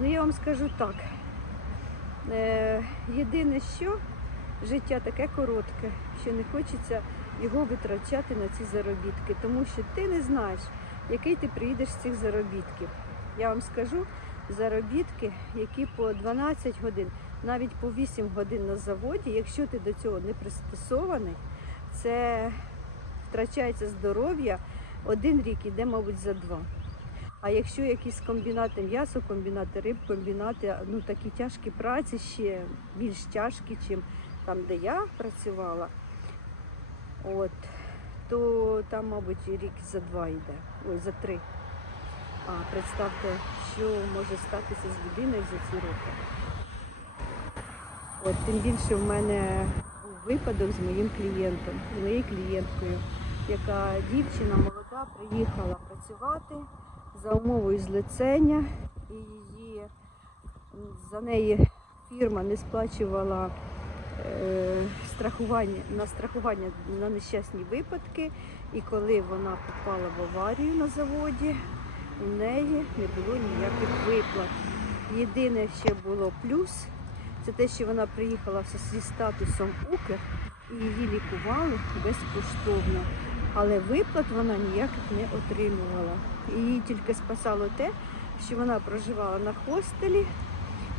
Ну я вам скажу так. Е, єдине, що життя таке коротке, що не хочеться його витрачати на ці заробітки, тому що ти не знаєш, який ти приїдеш з цих заробітків. Я вам скажу, заробітки, які по 12 годин, навіть по 8 годин на заводі, якщо ти до цього не пристосований, це втрачається здоров'я, один рік іде, мабуть, за два. А якщо якісь комбінати м'ясо, комбінати риб, комбінати ну такі тяжкі праці ще більш тяжкі, ніж там, де я працювала, от, то там, мабуть, рік за два йде, ой, за три. А представте, що може статися з людиною за ці роки. От, тим більше в мене випадок з моїм клієнтом, з моєю клієнткою, яка дівчина молода приїхала працювати за умовою злицення, і її за неї фірма не сплачувала е, страхування на страхування на нещасні випадки. І коли вона попала в аварію на заводі, у неї не було ніяких виплат. Єдине, ще було плюс, це те, що вона приїхала зі статусом Укр і її лікували безкоштовно. Але виплат вона ніяких не отримувала. Її тільки спасало те, що вона проживала на хостелі,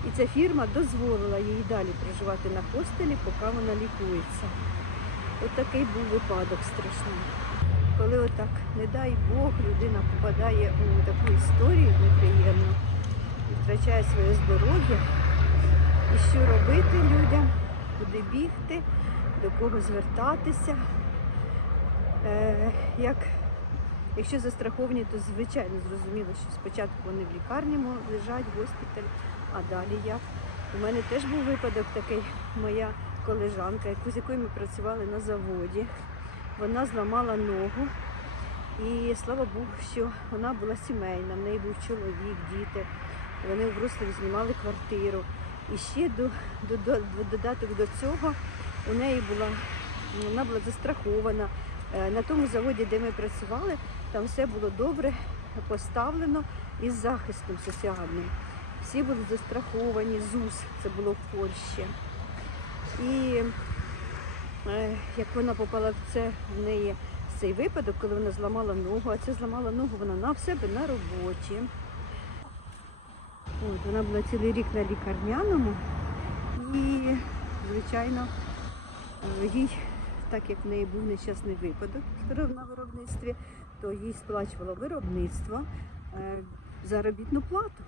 і ця фірма дозволила їй далі проживати на хостелі, поки вона лікується. От такий був випадок страшний. Коли отак, не дай Бог, людина попадає у таку історію неприємну втрачає своє здоров'я, і що робити людям, куди бігти, до кого звертатися. Е, як, якщо застраховані, то звичайно зрозуміло, що спочатку вони в лікарні лежать, в госпіталь, а далі як. У мене теж був випадок такий, моя колежанка, з якою ми працювали на заводі. Вона зламала ногу. І слава Богу, що вона була сімейна, в неї був чоловік, діти. Вони в Бруславі знімали квартиру. І ще до, до, до, додаток до цього у неї була, вона була застрахована. Е, На тому заводі, де ми працювали, там все було добре поставлено із захистом соціальним. Всі були застраховані, ЗУС, це було в Польщі. І е, як вона попала в це в неї цей випадок, коли вона зламала ногу, а це зламала ногу вона на себе на роботі. От, вона була цілий рік на лікарняному і, звичайно, е, їй, так як в неї був нещасний випадок на виробництві, то їй сплачувало виробництво е, заробітну плату.